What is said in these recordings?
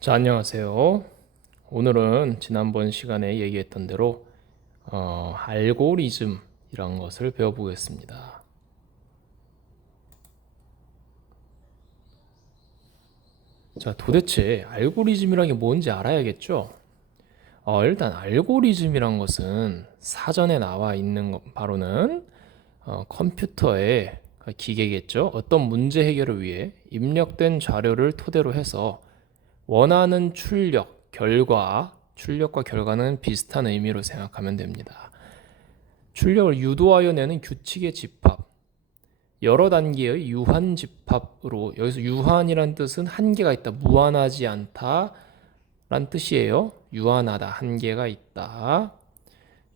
자, 안녕하세요. 오늘은 지난번 시간에 얘기했던 대로 알고리즘이란 것을 배워보겠습니다. 자, 도대체 알고리즘이란 게 뭔지 알아야겠죠? 일단 알고리즘이란 것은 사전에 나와 있는 것, 바로는 컴퓨터의 기계겠죠? 어떤 문제 해결을 위해 입력된 자료를 토대로 해서 원하는 출력과 결과는 비슷한 의미로 생각하면 됩니다. 출력을 유도하여 내는 규칙의 집합, 여러 단계의 유한 집합으로, 여기서 유한이란 뜻은 한계가 있다, 무한하지 않다 란 뜻이에요. 유한하다, 한계가 있다.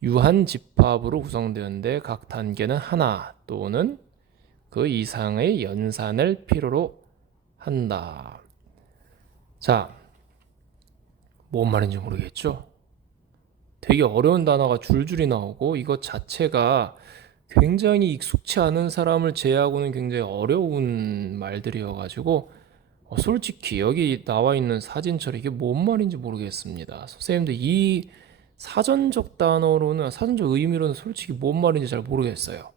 유한 집합으로 구성되는데 각 단계는 하나 또는 그 이상의 연산을 필요로 한다. 자, 뭔 말인지 모르겠죠? 되게 어려운 단어가 줄줄이 나오고 이것 자체가 굉장히 익숙치 않은 사람을 제외하고는 굉장히 어려운 말들이어가지고 솔직히 여기 나와 있는 사진처럼 이게 뭔 말인지 모르겠습니다. 선생님들 이 사전적 의미로는 솔직히 뭔 말인지 잘 모르겠어요.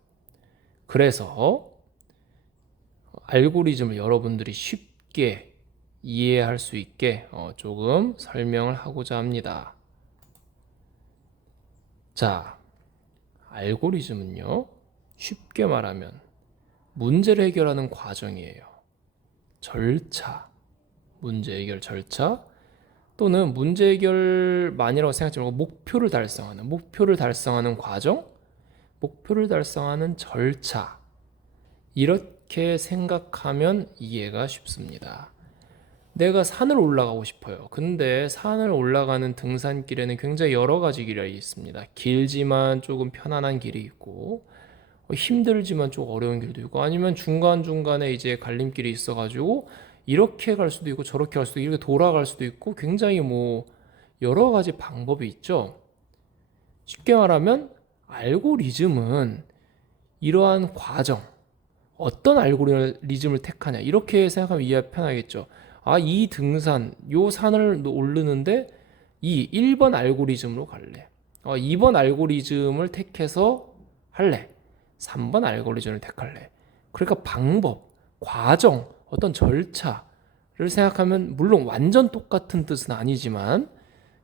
그래서 알고리즘을 여러분들이 쉽게 이해할 수 있게 조금 설명을 하고자 합니다. 자, 알고리즘은요, 쉽게 말하면 문제를 해결하는 과정이에요. 절차, 문제 해결 절차 또는 문제 해결만이라고 생각하지 말고 목표를 달성하는 과정, 목표를 달성하는 절차. 이렇게 생각하면 이해가 쉽습니다. 내가 산을 올라가고 싶어요. 근데 산을 올라가는 등산길에는 굉장히 여러 가지 길이 있습니다. 길지만 조금 편안한 길이 있고, 힘들지만 좀 어려운 길도 있고, 아니면 중간중간에 이제 갈림길이 있어가지고, 이렇게 갈 수도 있고, 저렇게 갈 수도 있고, 이렇게 돌아갈 수도 있고, 굉장히 여러 가지 방법이 있죠. 쉽게 말하면, 알고리즘은 이러한 과정, 어떤 알고리즘을 택하냐, 이렇게 생각하면 이해가 편하겠죠. 이 등산, 요 산을 오르는데, 이 1번 알고리즘으로 갈래. 2번 알고리즘을 택해서 할래. 3번 알고리즘을 택할래. 그러니까 방법, 과정, 어떤 절차를 생각하면 물론 완전 똑같은 뜻은 아니지만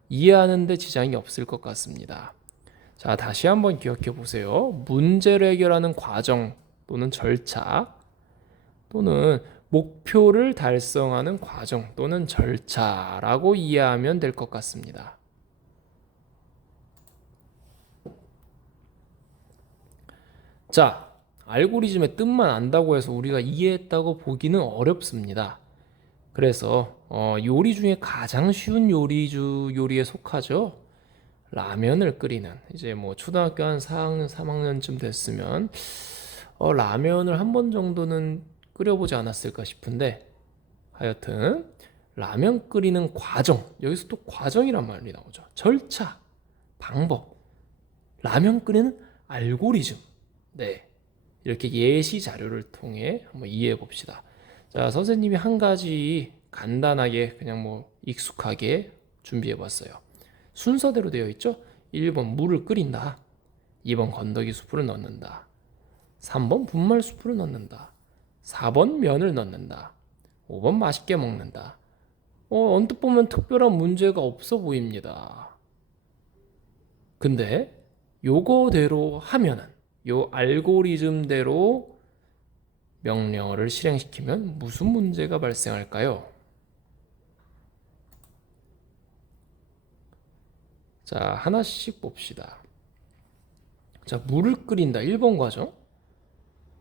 이해하는 데 지장이 없을 것 같습니다. 자, 다시 한번 기억해 보세요. 문제를 해결하는 과정 또는 절차 또는 목표를 달성하는 과정 또는 절차라고 이해하면 될 것 같습니다. 자, 알고리즘의 뜻만 안다고 해서 우리가 이해했다고 보기는 어렵습니다. 그래서 요리 중에 가장 쉬운 요리에 속하죠. 라면을 끓이는 이제 초등학교 한 4학년, 3학년쯤 됐으면 라면을 한 번 정도는 끓여보지 않았을까 싶은데 하여튼 라면 끓이는 과정 여기서 또 과정이란 말이 나오죠. 절차, 방법, 라면 끓이는 알고리즘. 네. 이렇게 예시 자료를 통해 한번 이해해 봅시다. 자, 선생님이 한 가지 간단하게 그냥 익숙하게 준비해 봤어요. 순서대로 되어 있죠? 1번 물을 끓인다. 2번 건더기 수프를 넣는다. 3번 분말 수프를 넣는다. 4번 면을 넣는다. 5번 맛있게 먹는다. 언뜻 보면 특별한 문제가 없어 보입니다. 근데 요거대로 하면은 요 알고리즘대로 명령어를 실행시키면 무슨 문제가 발생할까요? 자, 하나씩 봅시다. 자, 물을 끓인다. 1번 과정.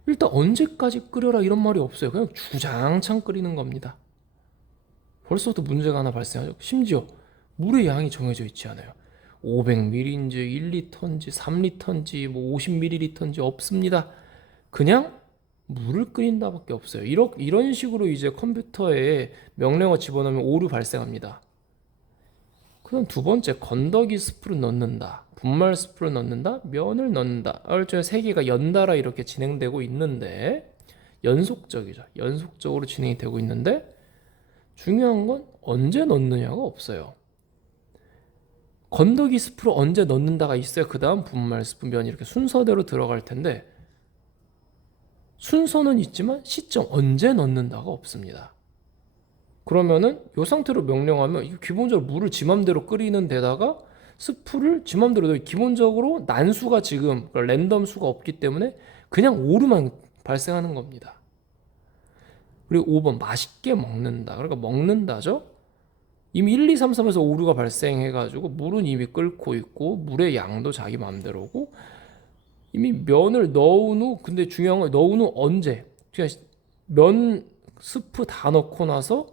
일단 언제까지 끓여라 이런 말이 없어요. 그냥 주장창 끓이는 겁니다. 벌써부터 문제가 하나 발생하죠. 심지어 물의 양이 정해져 있지 않아요. 500ml인지 1리터인지 3리터인지 50ml인지 없습니다. 그냥 물을 끓인다밖에 없어요. 이런 식으로 이제 컴퓨터에 명령어 집어넣으면 오류 발생합니다. 그럼 두 번째 건더기 스프를 넣는다. 분말 스프를 넣는다. 면을 넣는다. 일종의 세 개가 연달아 이렇게 진행되고 있는데 연속적으로 진행이 되고 있는데 중요한 건 언제 넣느냐가 없어요. 건더기 숲으로 언제 넣는다가 있어야 그 다음 분말 스프 면이 이렇게 순서대로 들어갈 텐데 순서는 있지만 시점 언제 넣는다가 없습니다. 그러면은 이 상태로 명령하면 기본적으로 물을 지 맘대로 끓이는 데다가 스프를 지 맘대로 넣어요. 기본적으로 난수가 지금 랜덤 수가 없기 때문에 그냥 오류만 발생하는 겁니다. 그리고 5번 맛있게 먹는다. 그러니까 먹는다죠. 이미 1, 2, 3, 4에서 오류가 발생해가지고 물은 이미 끓고 있고 물의 양도 자기 마음대로고 이미 면을 넣은 후 근데 중요한 건 넣은 후 언제 그냥 면 스프 다 넣고 나서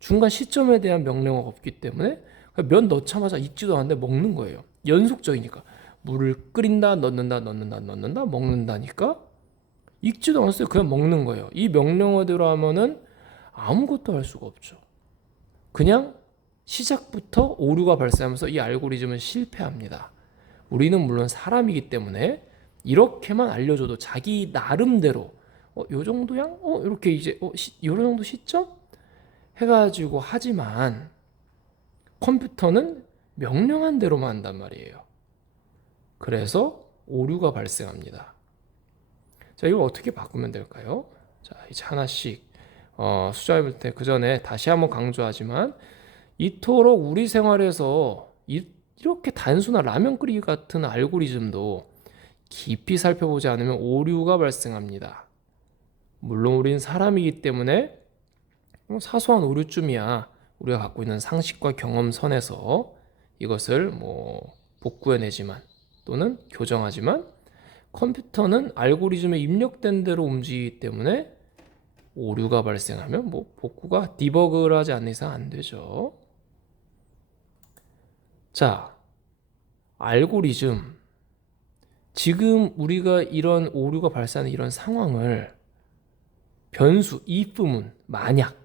중간 시점에 대한 명령어가 없기 때문에 면 넣자마자 익지도 않는데 먹는 거예요. 연속적이니까 물을 끓인다 넣는다 먹는다니까 익지도 않았어요. 그냥 먹는 거예요. 이 명령어대로 하면은 아무것도 할 수가 없죠. 그냥 시작부터 오류가 발생하면서 이 알고리즘은 실패합니다. 우리는 물론 사람이기 때문에 이렇게만 알려줘도 자기 나름대로 요 정도야? 이렇게 이제 요 정도 시점? 해가지고 하지만 컴퓨터는 명령한 대로만 한단 말이에요. 그래서 오류가 발생합니다. 자, 이걸 어떻게 바꾸면 될까요? 자, 이제 하나씩 수정해볼 때 그 전에 다시 한번 강조하지만 이토록 우리 생활에서 이렇게 단순한 라면 끓이기 같은 알고리즘도 깊이 살펴보지 않으면 오류가 발생합니다. 물론 우린 사람이기 때문에 사소한 오류쯤이야 우리가 갖고 있는 상식과 경험 선에서 이것을 복구해내지만 또는 교정하지만 컴퓨터는 알고리즘에 입력된 대로 움직이기 때문에 오류가 발생하면 복구가 디버그를 하지 않는 이상 안 되죠. 자, 알고리즘 지금 우리가 이런 오류가 발생하는 이런 상황을 변수, if문, 만약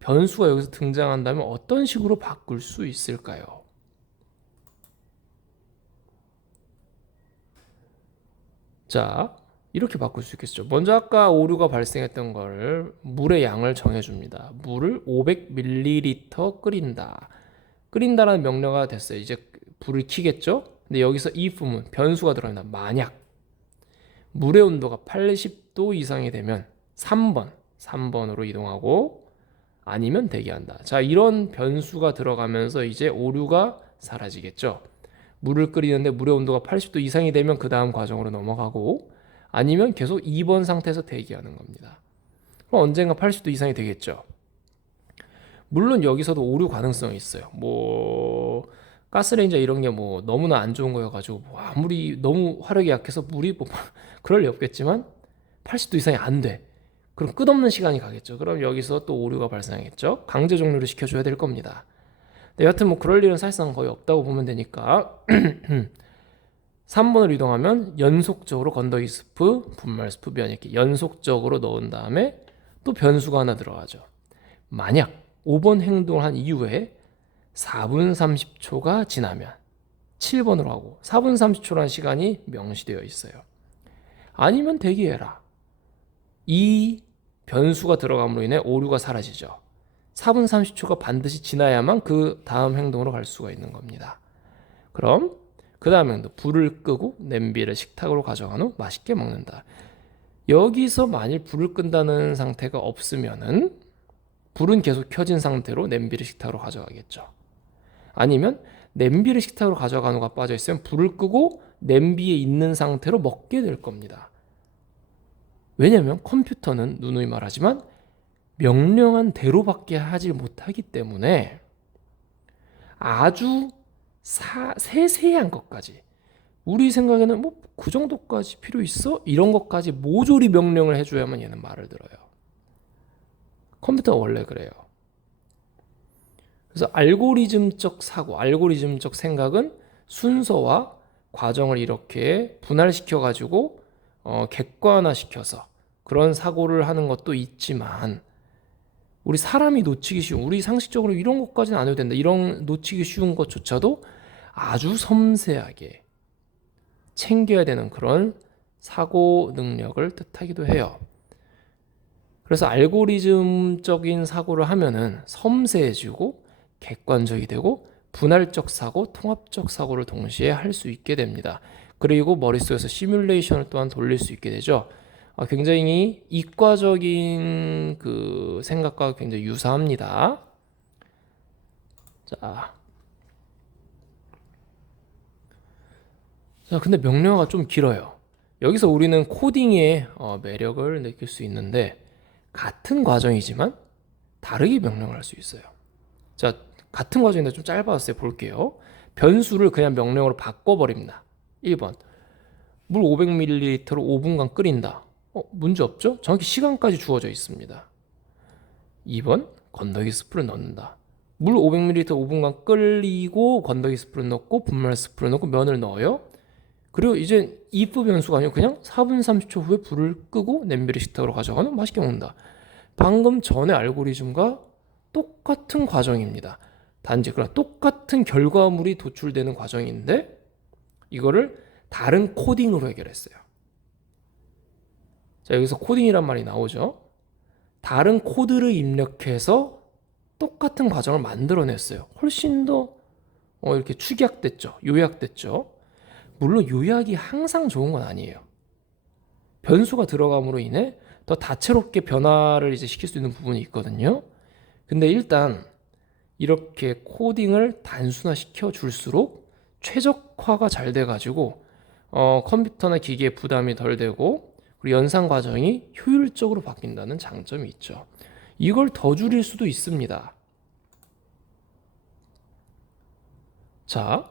변수가 여기서 등장한다면 어떤 식으로 바꿀 수 있을까요? 자, 이렇게 바꿀 수 있겠죠. 먼저 아까 오류가 발생했던 거를 물의 양을 정해줍니다. 물을 500ml 끓인다. 끓인다라는 명령어가 됐어요. 이제 불을 켜겠죠. 근데 여기서 if문 변수가 들어간다. 만약 물의 온도가 80도 이상이 되면 3번으로 이동하고 아니면 대기한다. 자, 이런 변수가 들어가면서 이제 오류가 사라지겠죠. 물을 끓이는데 물의 온도가 80도 이상이 되면 그 다음 과정으로 넘어가고 아니면 계속 2번 상태에서 대기하는 겁니다. 그럼 언젠가 80도 이상이 되겠죠. 물론 여기서도 오류 가능성이 있어요. 가스레인저 이런 게 너무나 안 좋은 거여가지고 아무리 너무 화력이 약해서 물이 그럴 리 없겠지만 80도 이상이 안 돼. 그럼 끝없는 시간이 가겠죠. 그럼 여기서 또 오류가 발생하겠죠. 강제 종료를 시켜줘야 될 겁니다. 네, 여하튼 그럴 일은 사실상 거의 없다고 보면 되니까 3번으로 이동하면 연속적으로 건더기 스프, 분말 스프, 면 이렇게 연속적으로 넣은 다음에 또 변수가 하나 들어가죠. 만약 5번 행동을 한 이후에 4분 30초가 지나면 7번으로 하고 4분 30초라는 시간이 명시되어 있어요. 아니면 대기해라. 이 변수가 들어감으로 인해 오류가 사라지죠. 4분 30초가 반드시 지나야만 그 다음 행동으로 갈 수가 있는 겁니다. 그럼 그 다음 행동 불을 끄고 냄비를 식탁으로 가져간 후 맛있게 먹는다. 여기서 만일 불을 끈다는 상태가 없으면은 불은 계속 켜진 상태로 냄비를 식탁으로 가져가겠죠. 아니면 냄비를 식탁으로 가져간 후가 빠져 있으면 불을 끄고 냄비에 있는 상태로 먹게 될 겁니다. 왜냐하면 컴퓨터는 누누이 말하지만 명령한 대로밖에 하지 못하기 때문에 아주 세세한 것까지 우리 생각에는 그 정도까지 필요 있어? 이런 것까지 모조리 명령을 해줘야만 얘는 말을 들어요. 컴퓨터가 원래 그래요. 그래서 알고리즘적 사고, 알고리즘적 생각은 순서와 과정을 이렇게 분할시켜 가지고 객관화시켜서 그런 사고를 하는 것도 있지만 우리 사람이 놓치기 쉬운, 우리 상식적으로 이런 것까지는 안 해도 된다. 이런 놓치기 쉬운 것조차도 아주 섬세하게 챙겨야 되는 그런 사고 능력을 뜻하기도 해요. 그래서 알고리즘적인 사고를 하면은 섬세해지고 객관적이 되고 분할적 사고, 통합적 사고를 동시에 할 수 있게 됩니다. 그리고 머릿속에서 시뮬레이션을 또한 돌릴 수 있게 되죠. 굉장히 이과적인 그 생각과 굉장히 유사합니다. 자, 근데 명령어가 좀 길어요. 여기서 우리는 코딩의 매력을 느낄 수 있는데 같은 과정이지만 다르게 명령을 할 수 있어요. 자, 같은 과정인데 좀 짧았어요. 볼게요. 변수를 그냥 명령어로 바꿔버립니다. 1번. 물 500ml를 5분간 끓인다. 문제 없죠? 정확히 시간까지 주어져 있습니다. 2번. 건더기 스프를 넣는다. 물 500ml 5분간 끓이고 건더기 스프를 넣고 분말 스프를 넣고 면을 넣어요. 그리고 이제 if 변수가 아니고 그냥 4분 30초 후에 불을 끄고 냄비를 식탁으로 가져가면 맛있게 먹는다. 방금 전의 알고리즘과 똑같은 과정입니다. 단지 그런 똑같은 결과물이 도출되는 과정인데 이거를 다른 코딩으로 해결했어요. 자, 여기서 코딩이란 말이 나오죠. 다른 코드를 입력해서 똑같은 과정을 만들어냈어요. 훨씬 더 이렇게 축약됐죠. 요약됐죠. 물론 요약이 항상 좋은 건 아니에요. 변수가 들어감으로 인해 더 다채롭게 변화를 이제 시킬 수 있는 부분이 있거든요. 근데 일단 이렇게 코딩을 단순화시켜 줄수록 최적화가 잘 돼가지고 컴퓨터나 기기에 부담이 덜 되고 그리고 연산 과정이 효율적으로 바뀐다는 장점이 있죠. 이걸 더 줄일 수도 있습니다. 자,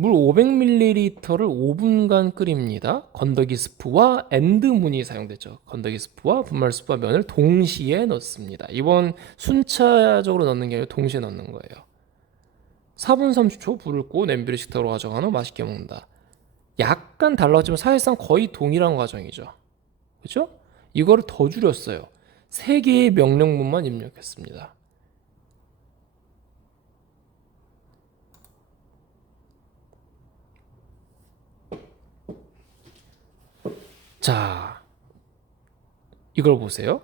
물 500ml를 5분간 끓입니다. 건더기 스프와 엔드문이 사용됐죠. 건더기 스프와 분말 스프와 면을 동시에 넣습니다. 이번 순차적으로 넣는 게 아니라 동시에 넣는 거예요. 4분 30초 불을 끄고 냄비를 식탁으로 가져간 후 맛있게 먹는다. 약간 달라지만 사실상 거의 동일한 과정이죠. 그렇죠? 이거를 더 줄였어요. 3개의 명령문만 입력했습니다. 자, 이걸 보세요.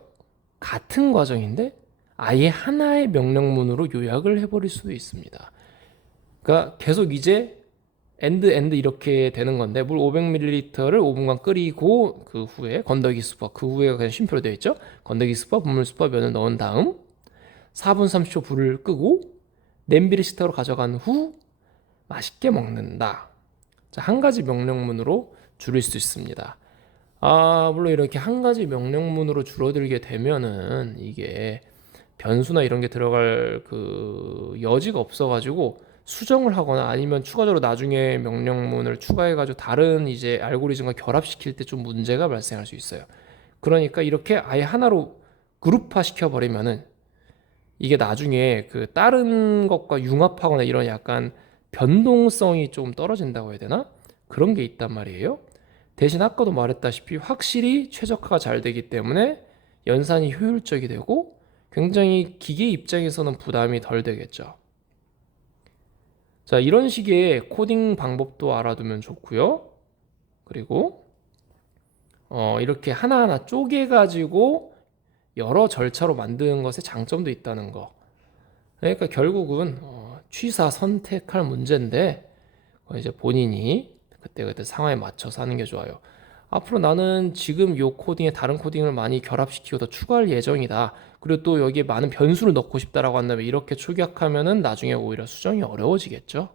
같은 과정인데 아예 하나의 명령문으로 요약을 해버릴 수도 있습니다. 그러니까 계속 이제 엔드 이렇게 되는 건데 물 500ml를 5분간 끓이고 그 후에 건더기 스프와 그 후에가 그냥 쉼표로 되어 있죠. 건더기 스프와 분말 스프와 면을 넣은 다음 4분 30초 불을 끄고 냄비를 식탁으로 가져간 후 맛있게 먹는다. 자, 한 가지 명령문으로 줄일 수 있습니다. 물론 이렇게 한 가지 명령문으로 줄어들게 되면은 이게 변수나 이런 게 들어갈 그 여지가 없어가지고 수정을 하거나 아니면 추가적으로 나중에 명령문을 추가해가지고 다른 이제 알고리즘과 결합시킬 때 좀 문제가 발생할 수 있어요. 그러니까 이렇게 아예 하나로 그룹화 시켜버리면은 이게 나중에 그 다른 것과 융합하거나 이런 약간 변동성이 좀 떨어진다고 해야 되나? 그런 게 있단 말이에요. 대신 아까도 말했다시피 확실히 최적화가 잘 되기 때문에 연산이 효율적이 되고 굉장히 기계 입장에서는 부담이 덜 되겠죠. 자, 이런 식의 코딩 방법도 알아두면 좋고요. 그리고 이렇게 하나하나 쪼개가지고 여러 절차로 만드는 것에 장점도 있다는 거. 그러니까 결국은 취사 선택할 문제인데 이제 본인이 그때그때 상황에 맞춰서 하는 게 좋아요. 앞으로 나는 지금 요 코딩에 다른 코딩을 많이 결합시키고 더 추가할 예정이다. 그리고 또 여기에 많은 변수를 넣고 싶다라고 한다면 이렇게 축약하면은 나중에 오히려 수정이 어려워지겠죠.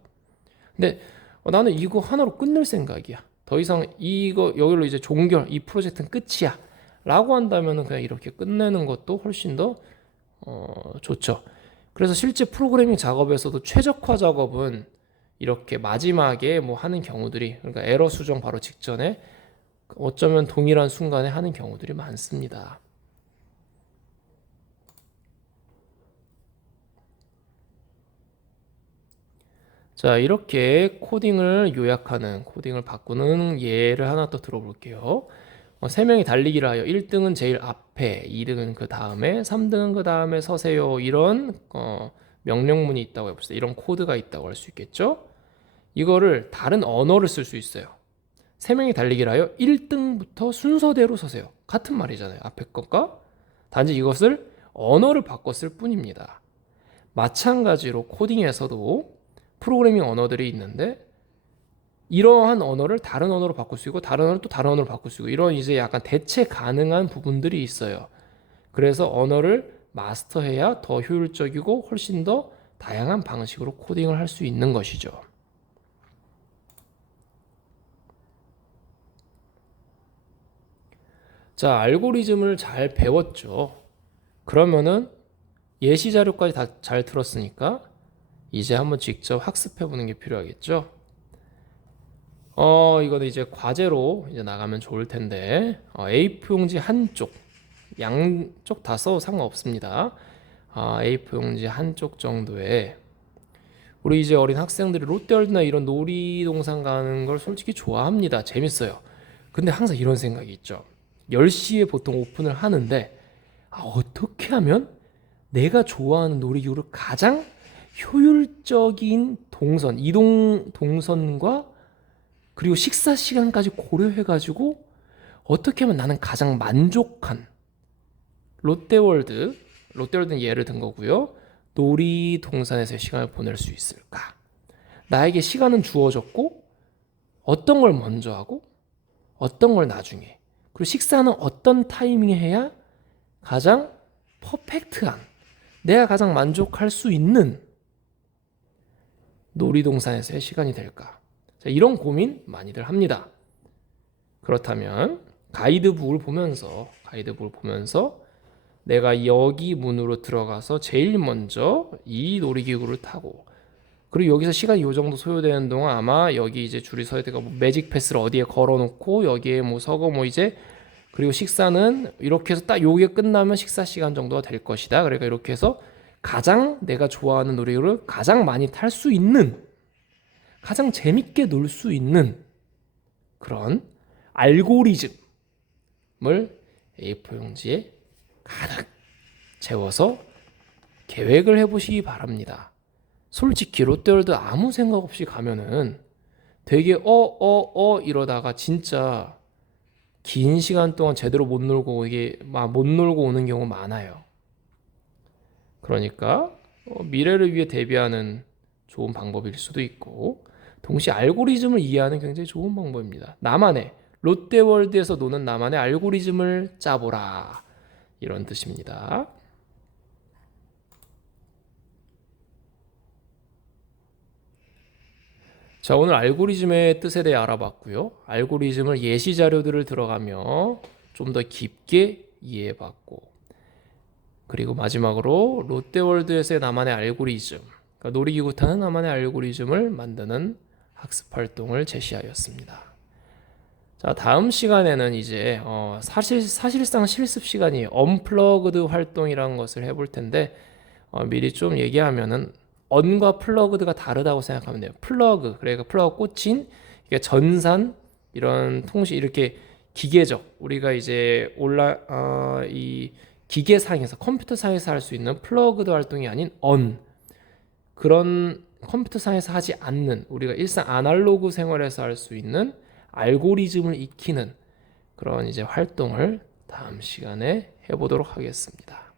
근데 나는 이거 하나로 끝낼 생각이야. 더 이상 이거 여기로 이제 종결, 이 프로젝트는 끝이야. 라고 한다면은 그냥 이렇게 끝내는 것도 훨씬 더 좋죠. 그래서 실제 프로그래밍 작업에서도 최적화 작업은 이렇게 마지막에 뭐 하는 경우들이 그러니까 에러 수정 바로 직전에 어쩌면 동일한 순간에 하는 경우들이 많습니다. 자, 이렇게 코딩을 요약하는, 코딩을 바꾸는 예를 하나 또 들어볼게요. 3명이 달리기를 하여 1등은 제일 앞에, 2등은 그 다음에, 3등은 그 다음에 서세요. 이런 명령문이 있다고 해봅시다. 이런 코드가 있다고 할 수 있겠죠? 이거를 다른 언어를 쓸 수 있어요. 3명이 달리기를 하여 1등부터 순서대로 서세요. 같은 말이잖아요. 앞에 것과. 단지 이것을 언어를 바꿨을 뿐입니다. 마찬가지로 코딩에서도 프로그래밍 언어들이 있는데 이러한 언어를 다른 언어로 바꿀 수 있고 다른 언어를 또 다른 언어로 바꿀 수 있고 이런 이제 약간 대체 가능한 부분들이 있어요. 그래서 언어를 마스터해야 더 효율적이고 훨씬 더 다양한 방식으로 코딩을 할 수 있는 것이죠. 자, 알고리즘을 잘 배웠죠. 그러면은 예시 자료까지 다 잘 들었으니까 이제 한번 직접 학습해 보는 게 필요하겠죠. 이거는 이제 과제로 이제 나가면 좋을 텐데, A4 용지 한쪽, 양쪽 다 써도 상관없습니다. A4 용지 한쪽 정도에 우리 이제 어린 학생들이 롯데월드나 이런 놀이동산 가는 걸 솔직히 좋아합니다. 재밌어요. 근데 항상 이런 생각이 있죠. 10시에 보통 오픈을 하는데 어떻게 하면 내가 좋아하는 놀이기구를 가장 효율적인 이동 동선과 그리고 식사 시간까지 고려해가지고 어떻게 하면 나는 가장 만족한 롯데월드는 예를 든 거고요. 놀이동산에서의 시간을 보낼 수 있을까? 나에게 시간은 주어졌고 어떤 걸 먼저 하고 어떤 걸 나중에 그리고 식사는 어떤 타이밍에 해야 가장 퍼펙트한 내가 가장 만족할 수 있는 놀이동산에서의 시간이 될까? 자, 이런 고민 많이들 합니다. 그렇다면 가이드북을 보면서 내가 여기 문으로 들어가서 제일 먼저 이 놀이기구를 타고 그리고 여기서 시간이 요 정도 소요되는 동안 아마 여기 이제 줄이 서야 되고 뭐 매직 패스를 어디에 걸어놓고 여기에 뭐 서고 뭐 이제 그리고 식사는 이렇게 해서 딱 요게 끝나면 식사 시간 정도가 될 것이다. 그러니까 이렇게 해서 가장 내가 좋아하는 놀이기구를 가장 많이 탈 수 있는 가장 재밌게 놀 수 있는 그런 알고리즘을 A4 용지에 가득 채워서 계획을 해보시기 바랍니다. 솔직히 롯데월드 아무 생각 없이 가면은 되게 이러다가 진짜 긴 시간 동안 제대로 못 놀고 이게 막 못 놀고 오는 경우 많아요. 그러니까 미래를 위해 대비하는 좋은 방법일 수도 있고 동시에 알고리즘을 이해하는 굉장히 좋은 방법입니다. 롯데월드에서 노는 나만의 알고리즘을 짜보라 이런 뜻입니다. 자, 오늘 알고리즘의 뜻에 대해 알아봤고요. 알고리즘을 예시 자료들을 들어가며 좀 더 깊게 이해해봤고 그리고 마지막으로 롯데월드에서의 나만의 알고리즘 그러니까 놀이기구 타는 나만의 알고리즘을 만드는 학습 활동을 제시하였습니다. 자, 다음 시간에는 이제 사실상 실습 시간이 언플러그드 활동이라는 것을 해볼 텐데 미리 좀 얘기하면은 언과 플러그드가 다르다고 생각하면 돼요. 그러니까 플러그 꽂힌 이게 전산 이런 통신 이렇게 기계적 우리가 이제 이 기계상에서 컴퓨터상에서 할 수 있는 플러그드 활동이 아닌 그런 컴퓨터상에서 하지 않는 우리가 일상 아날로그 생활에서 할 수 있는 알고리즘을 익히는 그런 이제 활동을 다음 시간에 해보도록 하겠습니다.